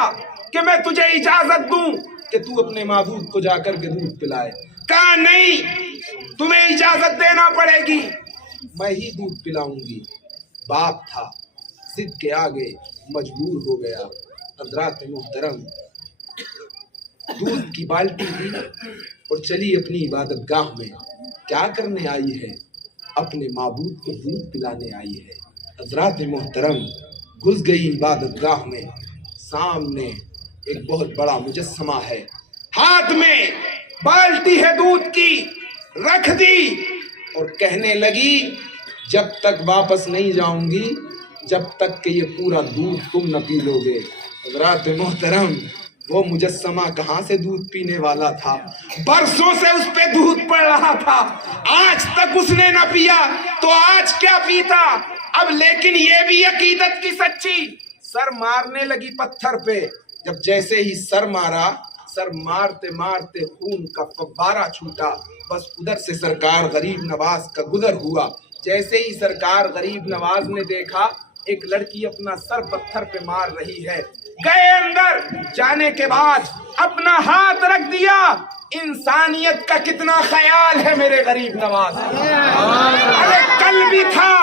कि मैं तुझे इजाजत दूं कि तू अपने माबूद को जाकर के दूध पिलाए। कहा नहीं, तुम्हें इजाजत देना पड़ेगी, मैं ही दूध पिलाऊंगी। बाप था, जिद के आगे मजबूर हो गया। हज़रात मोहतरम, दूध की बाल्टी ली और चली अपनी इबादत गाह में। क्या करने आई है? अपने माबूद को दूध पिलाने आई है। हज़रात मोहतरम, घुस गई इबादत गाह में। सामने एक बहुत बड़ा मुजस्समा है, हाथ में बाल्टी है दूध की, रख दी और कहने लगी, जब तक वापस नहीं जाऊंगी जब तक कि ये पूरा दूध तुम न पी लोगे। हज़रात मोहतरम, वो मुजस्समा कहाँ से दूध पीने वाला था? बरसों से उस पे दूध पड़ रहा था, आज तक उसने न पिया तो आज क्या पीता। अब लेकिन ये भी अकीदत की सच्ची, सर मारने लगी पत्थर पे। जब जैसे ही सर मारा, सर मारते मारते खून का फव्वारा छूटा। बस उधर से सरकार गरीब नवाज का गुजर हुआ। जैसे ही सरकार गरीब नवाज ने देखा एक लड़की अपना सर पत्थर पे मार रही है, गए अंदर। जाने के बाद अपना हाथ रख दिया। इंसानियत का कितना ख्याल है मेरे गरीब नवाज। अरे कल भी था,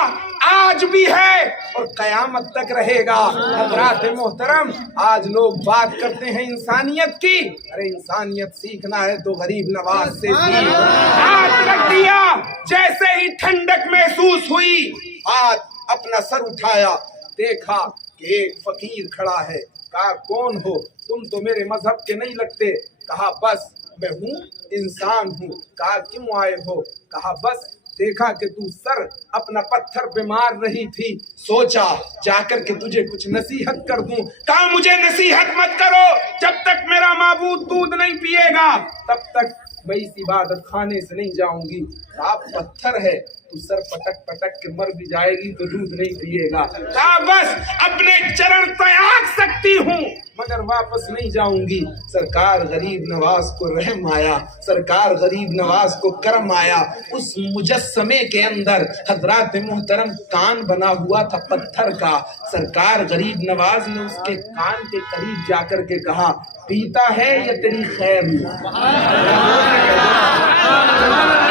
आज भी है और कयामत तक रहेगा। हज़रात मोहतरम, आज लोग बात करते हैं इंसानियत की। अरे इंसानियत सीखना है तो गरीब नवाज से सीख। हाथ रख दिया, जैसे ही ठंडक महसूस हुई, हाथ अपना सर उठाया, देखा कि एक फकीर खड़ा है। कहा, कौन हो तुम? तो मेरे मजहब के नहीं लगते। कहा, बस मैं हूँ, इंसान हूँ। कहा, क्यों आए हो? कहा, बस देखा कि तू सर अपना पत्थर पे मार रही थी, सोचा जाकर के तुझे कुछ नसीहत कर दूं। कहा, मुझे नसीहत मत करो, जब तक मेरा माबूद दूध नहीं पिएगा तब तक मैं इस इबादत खाने से नहीं जाऊंगी। आप पत्थर है, तू تو سر پٹک پٹک کے مر بھی جائے گی تو دودھ نہیں پیے گا. کہا بس اپنے چرن تیاگ سکتی ہوں مگر واپس نہیں جاؤں گی. سرکار غریب نواز کو رحم آیا, سرکار غریب نواز کو کرم آیا. اس مجسمے کے اندر حضرات محترم کان بنا ہوا تھا پتھر کا. سرکار غریب نواز نے اس کے کان کے قریب جا کر کے کہا, پیتا ہے یا تیری خیر ہو؟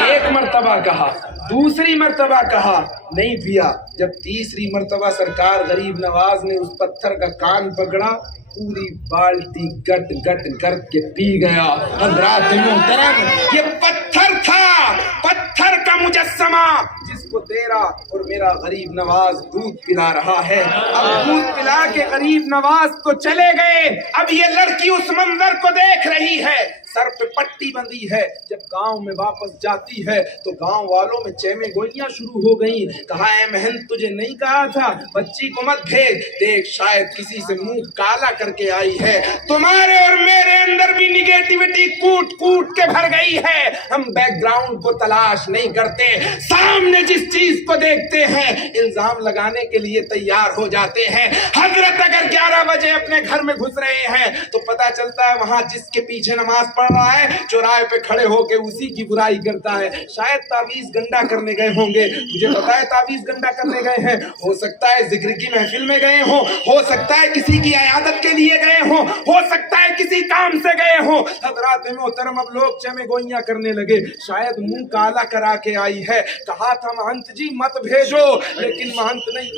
ایک مرتبہ کہا, دوسری مرتبہ کہا, نہیں پیا. جب تیسری مرتبہ سرکار غریب نواز نے اس پتھر کا کان پکڑا, پوری بالٹی گٹ گٹ کر کے پی گیا. حضرات محترم یہ پتھر تھا, پتھر کا مجسمہ جس کو تیرا اور میرا غریب نواز دودھ پلا رہا ہے. اب دودھ پلا کے غریب نواز کو چلے گئے. اب یہ لڑکی اس منظر کو دیکھ رہی ہے, سر پہ پٹی بندھی ہے. جب گاؤں میں واپس جاتی ہے تو گاؤں والوں میں چیمیں گوئیاں شروع ہو گئیں. کہا, اے مہن تجھے نہیں کہا تھا بچی کو مت بھیج, دیکھ شاید کسی سے منہ کالا کر کے آئی ہے. تمہارے اور میرے اندر بھی نگیٹیوٹی کوٹ کوٹ کے بھر گئی ہے. ہم بیک گراؤنڈ کو تلاش نہیں کرتے, سامنے جس چیز کو دیکھتے ہیں الزام لگانے کے لیے تیار ہو جاتے ہیں. حضرت اگر 11 بجے اپنے گھر میں گھس رہے ہیں تو پتا چلتا ہے وہاں جس کے پیچھے نماز پڑھ رہا ہے چوراہے پہ کھڑے ہو کے اسی کی برائی کرتا ہے. شاید تعویذ گنڈا کرنے گئے ہوں گے, مجھے پتا ہے تعویذ گنڈا کرنے گئے ہیں, ہو سکتا ہے ذکر کی محفل میں گئے ہوں, ہو سکتا ہے کسی کی عیادت کے لیے گئے ہوں, ہو سکتا ہے کسی کام سے گئے ہوں. حضرات محترم اب لوگ چمے گوئیاں کرنے لگے, شاید منہ کالا کرا کے آئی ہے. کہا تھا مہنت جی مت بھیجو, لیکن مہنت نہیں,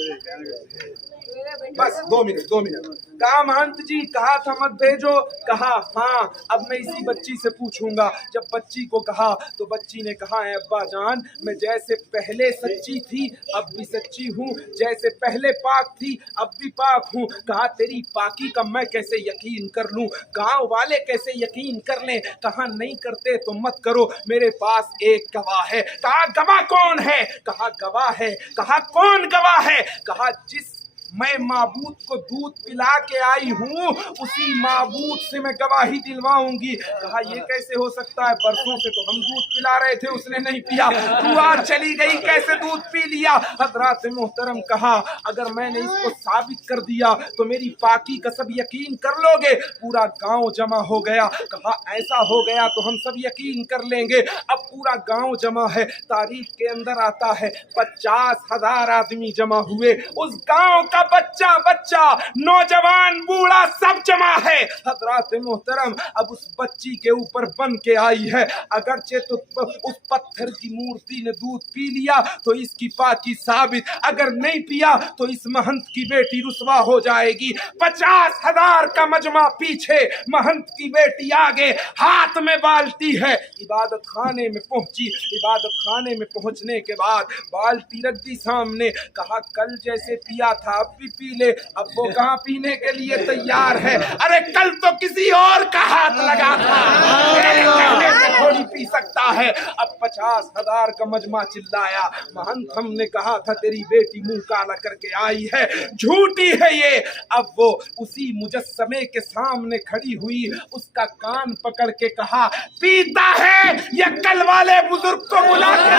بس 2 منٹ. کہا مہنت جی کہا تھا مت بھیجو. کہا ہاں اب میں اسی بچی سے پوچھوں گا. جب بچی کو کہا تو بچی نے کہا, اے ابا جان میں جیسے پہلے سچی تھی اب بھی سچی ہوں, جیسے پہلے پاک تھی اب بھی پاک ہوں. کہا تیری پاکی کا میں کیسے یقین کر لوں, گاؤں والے کیسے یقین کر لیں. کہا نہیں کرتے تو مت کرو, میرے پاس ایک گواہ ہے. کہا گواہ کون ہے؟ کہا گواہ ہے. کہا کون گواہ ہے؟ کہا جس میں معبود کو دودھ پلا کے آئی ہوں اسی معبود سے میں گواہی دلواؤں گی. کہا یہ کیسے ہو سکتا ہے, برسوں سے تو ہم دودھ پلا رہے تھے اس نے نہیں پیا, تو آج چلی گئی کیسے دودھ پی لیا. حضرات محترم کہا اگر میں نے اس کو ثابت کر دیا تو میری پاکی کا سب یقین کر لو گے. پورا گاؤں جمع ہو گیا. کہا ایسا ہو گیا تو ہم سب یقین کر لیں گے. اب پورا گاؤں جمع ہے, تاریخ کے اندر آتا ہے 50,000 آدمی جمع ہوئے. اس گاؤں کا بچہ نوجوان بوڑھا سب جمع ہے. حضرات محترم اب اس بچی کے اوپر بن کے آئی ہے. اگرچہ تو اس پتھر کی مورتی نے دودھ پی لیا تو اس کی پاکی ثابت, اگر نہیں پیا تو اس مہنت کی بیٹی رسوا ہو جائے گی. 50,000 کا مجمع پیچھے, مہنت کی بیٹی آگے, ہاتھ میں بالٹی ہے. عبادت خانے میں پہنچی. عبادت خانے میں پہنچنے کے بعد بالٹی رکھ دی سامنے. کہا کل جیسے پیا تھا اب بھی پی لے. اب وہ کہاں پینے کے لیے تیار ہے. ارے کل تو کسی اور کا ہاتھ لگا تھا, میرے کہنے سے تھوڑی پی سکتا ہے. اب 50,000 کا مجمع چلایا. مہنت ہم نے کہا تھا تیری بیٹی منہ کالا کر کے آئی ہے, جھوٹی ہے یہ. اب وہ اسی مجسمے کے سامنے کھڑی ہوئی, اس کا کان پکڑ کے کہا پیتا ہے یا کل والے بزرگ کو بلا کے.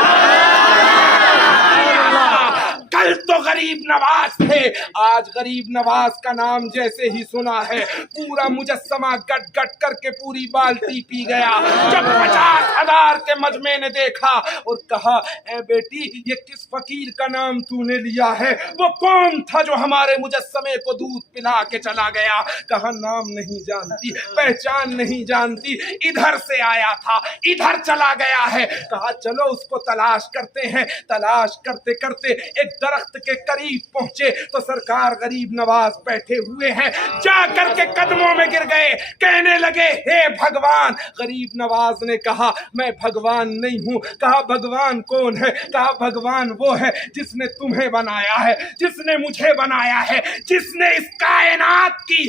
کل تو غریب نواز تھے, آج غریب نواز کا نام جیسے ہی سنا ہے پورا مجسمہ گٹ گٹ کر کے پوری بالٹی پی گیا. جب 50,000 کے مجمع نے دیکھا اور کہا اے بیٹی یہ کس فقیر کا نام تو نے لیا ہے, وہ کون تھا جو ہمارے مجسمے کو دودھ پلا کے چلا گیا. کہا نام نہیں جانتی, پہچان نہیں جانتی, ادھر سے آیا تھا ادھر چلا گیا ہے. کہا چلو اس کو تلاش کرتے ہیں. تلاش کرتے کرتے ایک درخت کے قریب پہنچے تو سرکار غریب نواز بیٹھے ہوئے ہیں. جا کر کے قدموں میں گر گئے, کہنے لگے ہے بھگوان. غریب نواز نے کہا میں بھگوان نہیں ہوں. کہا بھگوان کون ہے؟ کہا بھگوان وہ ہے جس نے تمہیں بنایا ہے, جس نے مجھے بنایا ہے, جس نے اس کائنات کی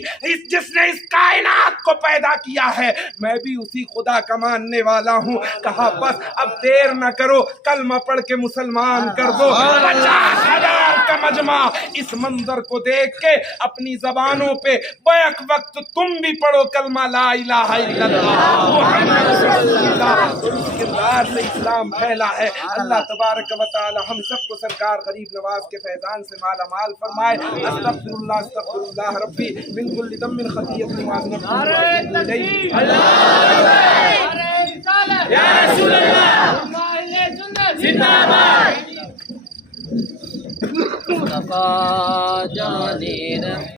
جس نے اس کائنات کو پیدا کیا ہے. میں بھی اسی خدا کا ماننے والا ہوں. کہا بس اب دیر نہ کرو, کلمہ پڑھ کے مسلمان کر دو. 50,000 کا مجمع. اس منظر کو دیکھ کے اپنی زبانوں پہ بیک وقت تم بھی پڑھو کلمہ لا الہ الا اللہ محمد رسول اللہ. اور اس کردار سے اسلام پھیلا ہے. اللہ تبارک و تعالی ہم سب کو سرکار غریب نواز کے فیضان سے مالا مال فرمائے. استغفر اللہ ربی من کل ذنب خطیئۃ معذرۃ الیہ. یا رسول اللہ زندہ باد. مصطفیٰ جان